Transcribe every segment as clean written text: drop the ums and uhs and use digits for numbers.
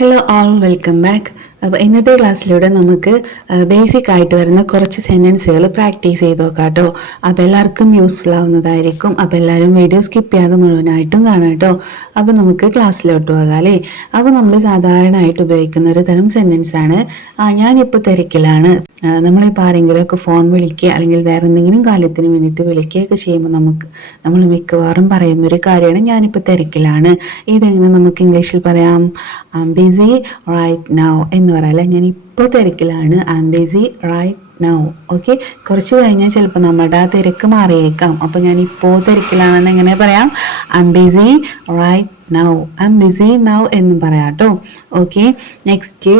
Hello all, welcome back. അപ്പോൾ ഇന്നത്തെ ക്ലാസ്സിലൂടെ നമുക്ക് ബേസിക് ആയിട്ട് വരുന്ന കുറച്ച് സെൻറ്റൻസുകൾ പ്രാക്ടീസ് ചെയ്ത് നോക്കാം കേട്ടോ. അപ്പോൾ എല്ലാവർക്കും യൂസ്ഫുൾ ആവുന്നതായിരിക്കും. അപ്പോൾ എല്ലാവരും വീഡിയോ സ്കിപ്പ് ചെയ്യാതെ മുഴുവനായിട്ടും കാണാം കേട്ടോ. അപ്പോൾ നമുക്ക് ക്ലാസ്സിലോട്ട് പോകാം അല്ലേ. അപ്പോൾ നമ്മൾ സാധാരണയായിട്ട് ഉപയോഗിക്കുന്ന ഒരു തരം സെൻറ്റൻസ് ആണ് ഞാനിപ്പോൾ തിരക്കിലാണ്. നമ്മളിപ്പോൾ ആരെങ്കിലുമൊക്കെ ഫോൺ വിളിക്കുക അല്ലെങ്കിൽ വേറെ എന്തെങ്കിലും കാര്യത്തിന് വേണ്ടിയിട്ട് വിളിക്കുകയൊക്കെ ചെയ്യുമ്പോൾ നമ്മൾ മിക്കവാറും പറയുന്നൊരു കാര്യമാണ് ഞാനിപ്പോൾ തിരക്കിലാണ്. ഇതെങ്ങനെ നമുക്ക് ഇംഗ്ലീഷിൽ പറയാം? I am busy right now എന്ന് പറയാം അല്ലേ. ഞാൻ ഇപ്പോൾ തിരക്കിലാണ്, I am busy right now. Okay, കുറച്ച് കഴിഞ്ഞാൽ ചിലപ്പോൾ നമ്മുടെ ആ തിരക്ക് മാറിയേക്കാം. അപ്പോൾ ഞാൻ ഇപ്പോൾ തിരക്കിലാണെന്ന് എങ്ങനെ പറയാം? I am busy right now. I am busy now എന്നും പറയാം കേട്ടോ. ഓക്കെ, നെക്സ്റ്റ്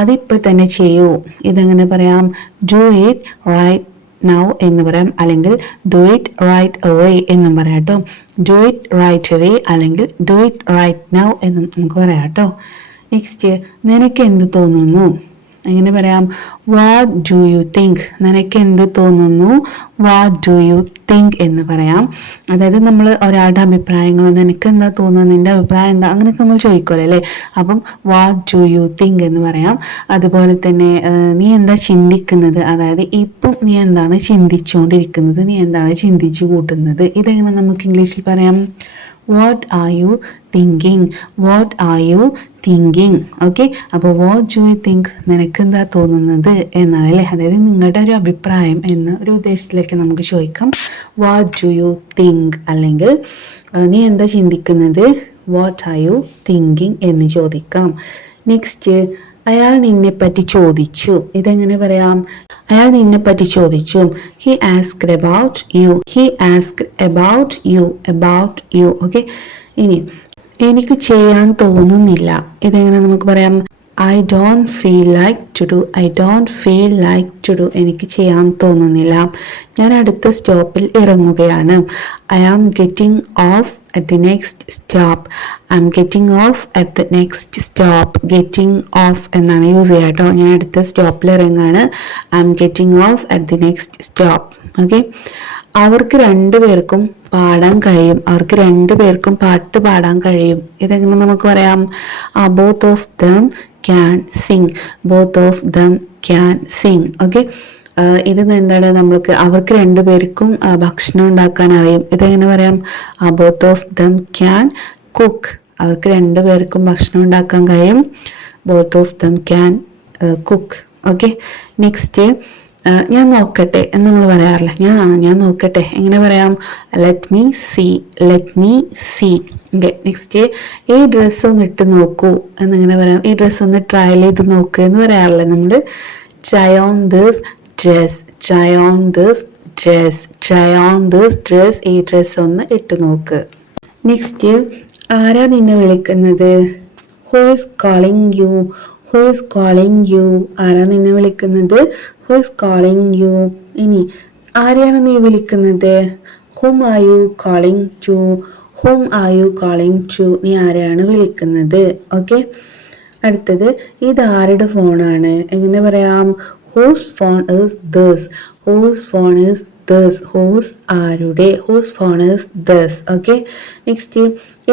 അതിപ്പോൾ തന്നെ ചെയ്യൂ. ഇതെങ്ങനെ പറയാം? ഡു ഇറ്റ് റൈറ്റ് നൗ എന്ന് പറയാം, അല്ലെങ്കിൽ ഡു ഇറ്റ് റൈറ്റ് അവേ എന്നും പറയാം കേട്ടോ. ഡു ഇറ്റ് റൈറ്റ് അവേ അല്ലെങ്കിൽ ഡു ഇറ്റ് റൈറ്റ് നൗ എന്നും നമുക്ക് പറയാം കേട്ടോ. നെക്സ്റ്റ്, നിനക്ക് എന്ത് തോന്നുന്നു? എങ്ങനെ പറയാം? What do you think. നിനക്ക് എന്ത് തോന്നുന്നു? വാട്ട് ഡു യു തിങ്ക് എന്ന് പറയാം. അതായത് നമ്മൾ ഒരാളുടെ അഭിപ്രായങ്ങൾ, നിനക്ക് എന്താ തോന്നുന്നത്, നിൻ്റെ അഭിപ്രായം എന്താ, അങ്ങനെയൊക്കെ നമ്മൾ ചോദിക്കുമല്ലോ അല്ലേ. അപ്പം വാട്ട് ഡു യു തിങ്ക് എന്ന് പറയാം. അതുപോലെ തന്നെ നീ എന്താ ചിന്തിക്കുന്നത്, അതായത് ഇപ്പം നീ എന്താണ് ചിന്തിച്ചുകൊണ്ടിരിക്കുന്നത്, നീ എന്താണ് ചിന്തിച്ചു കൂട്ടുന്നത്, ഇതെങ്ങനെ നമുക്ക് ഇംഗ്ലീഷിൽ പറയാം? What are you thinking. What are you thinking. Okay, അപ്പോൾ വാട്ട് ഡു യു തിങ്ക്, നിനക്ക് എന്താ തോന്നുന്നത് എന്നാണ് അല്ലേ. അതായത് നിങ്ങളുടെ ഒരു അഭിപ്രായം എന്ന ഒരു ഉദ്ദേശത്തിലേക്ക് നമുക്ക് ചോദിക്കാം. വാട്ട് ഡു യു തിങ്ക് അല്ലെങ്കിൽ നീ എന്താ ചിന്തിക്കുന്നത്, വാട്ട് ആർ യു തിങ്കിങ് എന്ന് ചോദിക്കാം. നെക്സ്റ്റ്, അയാൾ നിന്നെപ്പറ്റി ചോദിച്ചു. ഇതെങ്ങനെ പറയാം? അയാൾ നിന്നെപ്പറ്റി ചോദിച്ചു. He asked about you. He asked about you. About you. Okay, ഇനി എനിക്ക് ചെയ്യാൻ തോന്നുന്നില്ല. ഇതെങ്ങനെ നമുക്ക് പറയാം? I don't feel like to do. I don't feel like to do. എനിക്ക് ചെയ്യാൻ തോന്നുന്നില്ല. ഞാൻ അടുത്ത സ്റ്റോപ്പിൽ ഇറങ്ങുകയാണ്. I am getting off at the next stop. I am getting off at the next stop. Getting off എന്നാണ് യൂസ് ചെയ്യുക കേട്ടോ. ഞാൻ അടുത്ത സ്റ്റോപ്പിൽ ഇറങ്ങുകയാണ്. I am getting off at the next stop. Okay, അവർക്ക് രണ്ടുപേർക്കും പാടാൻ കഴിയും. അവർക്ക് രണ്ടുപേർക്കും പാട്ട് പാടാൻ കഴിയും. ഇതെങ്ങനെ നമുക്ക് പറയാം? Both of them can sing. Both of them can sing. Okay, ഇത് എന്താണ്? അവർക്ക് രണ്ടുപേർക്കും ഭക്ഷണം ഉണ്ടാക്കാൻ അറിയും. ഇതെങ്ങനെ പറയാം? Both of them can cook. അവർക്ക് രണ്ടുപേർക്കും ഭക്ഷണം ഉണ്ടാക്കാൻ കഴിയും. Both of them can cook. Okay, next, ഞാൻ നോക്കട്ടെ എന്ന് നമ്മൾ പറയാറില്ല. ഞാൻ നോക്കട്ടെ എങ്ങനെ പറയാം? Let me see. Let me see. Okay, next, ഈ ഡ്രസ്സ് ഒന്ന് ഇട്ട് നോക്കൂ എന്നിങ്ങനെ പറയാം. ഈ ഡ്രസ്സ് ഒന്ന് ട്രയൽ ചെയ്ത് നോക്കുക എന്ന് പറയാറില്ല നമ്മൾ. Try on this dress. Try on this dress. Try on this dress. ഈ ഡ്രസ്സ് ഒന്ന് ഇട്ട് നോക്ക്. നെക്സ്റ്റ്, ആരാ നിന്നെ വിളിക്കുന്നത്? Who is calling you. Who is calling you. ആരാ നിന്നെ വിളിക്കുന്നത്? Who is calling you. ഇനി ആരെയാണ് നീ വിളിക്കുന്നത്? Whom are you calling to. Whom are you calling to. നീ ആരെയാണ് വിളിക്കുന്നത്? ഓക്കെ, അടുത്തത്, ഇത് ആരുടെ ഫോണാണ്? എങ്ങനെ പറയാം? Whose phone is this. Whose phone is this. Whose ആരുടെ. Whose phone is this. Okay, next,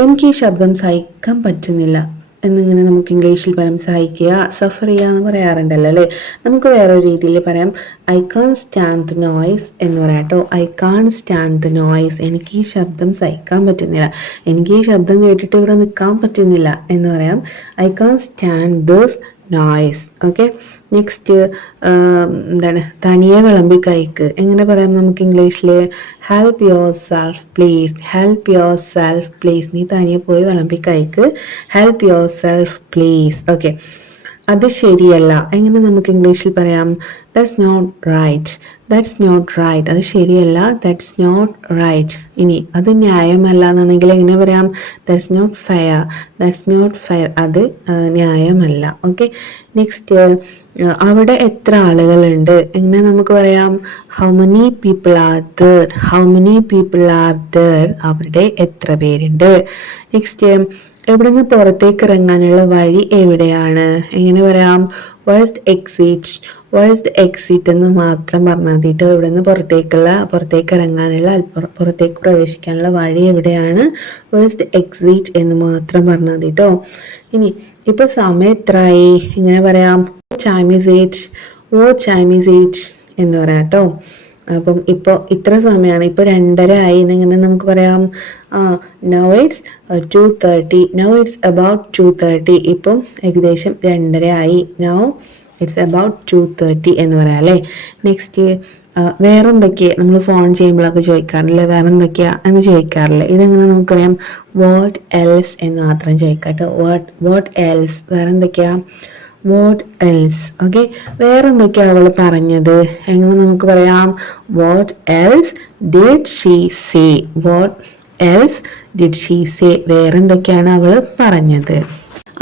എനിക്ക് ഈ ശബ്ദം സഹിക്കാൻ പറ്റുന്നില്ല എന്നിങ്ങനെ നമുക്ക് ഇംഗ്ലീഷിൽ പറയാം. സഹിക്കുക, സഫർ ചെയ്യുക എന്ന് പറയാറുണ്ടല്ലോ അല്ലേ. നമുക്ക് വേറൊരു രീതിയിൽ പറയാം. I can't stand the noise എന്ന് പറയാം കേട്ടോ. I can't stand the noise. എനിക്ക് ഈ ശബ്ദം സഹിക്കാൻ പറ്റുന്നില്ല, എനിക്ക് ഈ ശബ്ദം കേട്ടിട്ട് ഇവിടെ നിൽക്കാൻ പറ്റുന്നില്ല എന്ന് പറയാം. I can't stand this noise. Okay, next, എന്താണ്? തനിയെ വിളമ്പി കഴിക്ക്. എങ്ങനെ പറയാം നമുക്ക് ഇംഗ്ലീഷിൽ? Help yourself please. Help yourself please. നീ തനിയെ പോയി വിളമ്പി കഴിക്ക്. Help yourself please. Okay, അത് ശരിയല്ല. എങ്ങനെ നമുക്ക് ഇംഗ്ലീഷിൽ പറയാം? That's not right. That's not right. അത് ശരിയല്ല. That's not right. ഇനി അത് ന്യായമല്ല എന്നാണെങ്കിൽ എങ്ങനെ പറയാം? That's not fair. That's not fair. അത് ന്യായമല്ല. ഓക്കെ, നെക്സ്റ്റ്, അവിടെ എത്ര ആളുകളുണ്ട്? എങ്ങനെ നമുക്ക് പറയാം? How many people are there. How many people are there. അവിടെ എത്ര പേരുണ്ട്? നെക്സ്റ്റ്, എവിടുന്ന് പുറത്തേക്ക് ഇറങ്ങാനുള്ള വഴി എവിടെയാണ്? എങ്ങനെ പറയാം? Where's the exit, where's the exit എന്ന് മാത്രം പറഞ്ഞാൽ മതിയിട്ട് ഇവിടെ നിന്ന് പുറത്തേക്ക് ഇറങ്ങാനുള്ള പുറത്തേക്ക് പ്രവേശിക്കാനുള്ള വഴി എവിടെയാണ്, വേഴ്സ് ദ എക്സിറ്റ് എന്ന് മാത്രം പറഞ്ഞാൽ മതി കേട്ടോ. ഇനി ഇപ്പോൾ സമയം എത്രയായി ഇങ്ങനെ പറയാം, time is 8, what time is 8 എന്ന് പറയാം കേട്ടോ. അപ്പം ഇപ്പോൾ ഇത്ര സമയമാണ്, ഇപ്പോൾ 2:30 ആയി എന്നിങ്ങനെ നമുക്ക് പറയാം. Now it's 2:30, now it's about 2:30, ഇപ്പം ഏകദേശം 2:30 ആയി. നൗ ഇറ്റ്സ് അബൌട്ട് 2:30 എന്ന് പറയാം അല്ലേ. നെക്സ്റ്റ് വേറെ എന്തൊക്കെയാ നമ്മൾ ഫോൺ ചെയ്യുമ്പോഴൊക്കെ ചോദിക്കാറില്ലേ, വേറെ എന്തൊക്കെയാ എന്ന് ചോദിക്കാറില്ലേ. ഇതെങ്ങനെ നമുക്കറിയാം, വാട്ട് എൽസ് എന്ന് മാത്രം ചോദിക്കാം കേട്ടോ. വാട്ട് എൽസ്, വേറെ എന്തൊക്കെയാ, വാട്ട് എൽസ്. ഓക്കെ, വേറെ എന്തൊക്കെയാണ് അവൾ പറഞ്ഞത് എങ്ങനെ നമുക്ക് പറയാം, what else did she say, what else did she say, വേറെ എന്തൊക്കെയാണ് അവൾ പറഞ്ഞത്.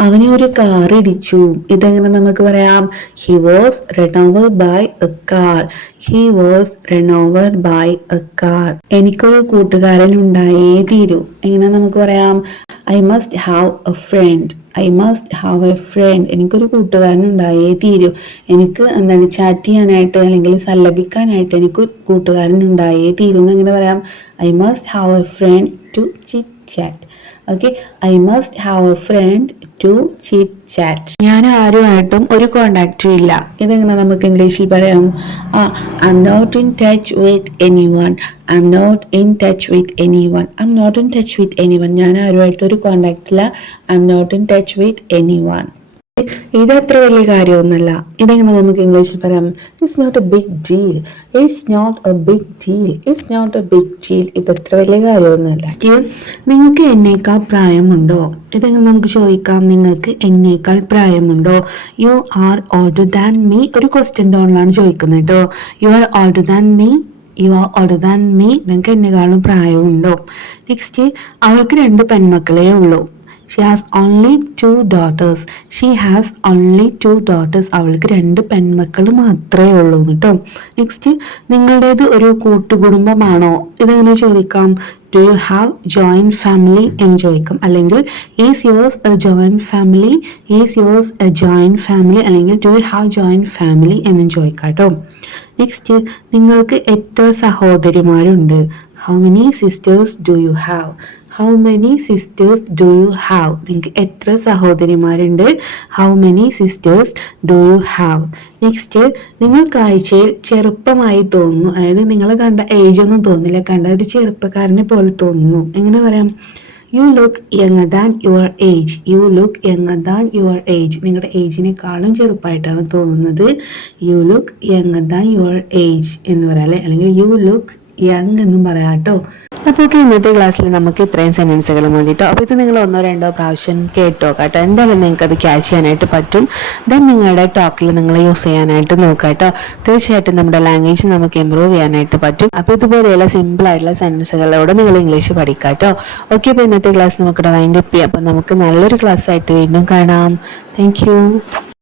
അവനെ ഒരു കാർ ഇടിച്ചു, ഇതെങ്ങനെ നമുക്ക് പറയാം, he was run over by a car, he was run over by a car. എനിക്കൊരു കൂട്ടുകാരൻ ഉണ്ടായേ തീരൂ, എങ്ങനെ നമുക്ക് പറയാം, I must have a friend, I must have a friend, എനിക്കൊരു കൂട്ടുകാരൻ ഉണ്ടായേ തീരൂ. എനിക്ക് എന്താണ് ചാറ്റ് ചെയ്യാനായിട്ട് അല്ലെങ്കിൽ സല്ലപിക്കാനായിട്ട് എനിക്ക് കൂട്ടുകാരൻ ഉണ്ടായേ തീരൂ എന്ന് എങ്ങനെ പറയാം, I must have a friend to chit chat. Okay, I must have a friend to chit chat. ഞാൻ ആരുമായിട്ടും ഒരു കോണ്ടാക്റ്റും ഇല്ല, ഇതെങ്ങനെ നമുക്ക് ഇംഗ്ലീഷിൽ പറയാം, I'm not in touch with anyone, I'm not in touch with anyone, I'm not in touch with anyone, ഞാൻ ആരുമായിട്ടും ഒരു കോണ്ടാക്റ്റില്ല, I'm not in touch with anyone. ഇതത്ര വലിയ കാര്യമൊന്നുമല്ല, ഇതെങ്ങനെ നമുക്ക് ഇംഗ്ലീഷിൽ പറയാം, it's not a big deal, it's not a big deal, it's not a big deal, ഇതത്ര വലിയ കാര്യമൊന്നുമല്ല. നിങ്ങൾക്ക് എന്നേക്കാൾ പ്രായമുണ്ടോ, ഇതെങ്ങനെ നമുക്ക് ചോദിക്കാം, നിങ്ങൾക്ക് എന്നേക്കാൾ പ്രായമുണ്ടോ, you are older than me, ഒരു ക്വസ്റ്റ്യൻ ടോണിലാണ് ചോദിക്കുന്നത് കേട്ടോ. You are older than me, you are older than me, നിങ്ങൾക്ക് എന്നെക്കാളും പ്രായമുണ്ടോ. നെക്സ്റ്റ്, അവൾക്ക് 2 പെൺമക്കളേ ഉള്ളൂ, she has only 2 daughters, she has only 2 daughters, അവൾക്ക് 2 പെൺമക്കൾ മാത്രമേ ഉള്ളൂ കേട്ടോ. നെക്സ്റ്റ്, നിങ്ങളുടേത് ഒരു കൂട്ടുകുടുംബമാണോ, ഇതെങ്ങനെ ചോദിക്കാം, do you have joint family എന്ന് ചോദിക്കാം, അല്ലെങ്കിൽ is yours a joint family, is yours a joint family, അല്ലെങ്കിൽ do you have joint family എന്നും ചോദിക്കാം കേട്ടോ. നെക്സ്റ്റ്, നിങ്ങൾക്ക് എത്ര സഹോദരിമാരുണ്ട്, how many sisters do you have, how many sisters do you have, നിങ്ങൾക്ക് എത്ര സഹോദരിമാരുണ്ട്, how many sisters do you have. Next, നിങ്ങൾ കാഴ്ചയിൽ ചെറുപ്പമായി തോന്നുന്നു, അതായത് നിങ്ങൾ കണ്ട ഏജ് ഒന്നും തോന്നില്ല, കണ്ട ഒരു ചെറുപ്പക്കാരനെ പോലെ തോന്നുന്നു, എങ്ങനെ പറയാം, you look younger than your age, you look younger than your age, നിങ്ങളുടെ ഏജിനേക്കാളും ചെറുപ്പമായിട്ടാണ് തോന്നുന്നത്, you look younger than your age എന്ന് പറയാം അല്ലേ, അല്ലെങ്കിൽ യു ലുക്ക് യങ് എന്നും പറയാം കേട്ടോ. അപ്പോൾ ഇന്നത്തെ ക്ലാസ്സിൽ നമുക്ക് ഇത്രയും സെൻറ്റൻസുകൾ മതി കേട്ടോ. അപ്പോൾ ഇത് നിങ്ങൾ 1-2 പ്രാവശ്യം കേട്ടോ കേട്ടോ, എന്തായാലും നിങ്ങൾക്ക് അത് ക്യാച്ച് ചെയ്യാനായിട്ട് പറ്റും. ദെൻ നിങ്ങളുടെ ടോക്കിൽ നിങ്ങൾ യൂസ് ചെയ്യാനായിട്ട് നോക്കുക കേട്ടോ. തീർച്ചയായിട്ടും നമ്മുടെ ലാംഗ്വേജ് നമുക്ക് ഇമ്പ്രൂവ് ചെയ്യാനായിട്ട് പറ്റും. അപ്പോൾ ഇതുപോലെയുള്ള സിമ്പിൾ ആയിട്ടുള്ള സെൻറ്റൻസുകളിലൂടെ നിങ്ങൾ ഇംഗ്ലീഷ് പഠിക്കുക കേട്ടോ. ഓക്കെ, അപ്പോൾ ഇന്നത്തെ ക്ലാസ് നമുക്കിവിടെ വൈൻഡ് അപ്പ് ചെയ്യാം. അപ്പോൾ നമുക്ക് നല്ലൊരു ക്ലാസ് ആയിട്ട് വീണ്ടും കാണാം. Thank you.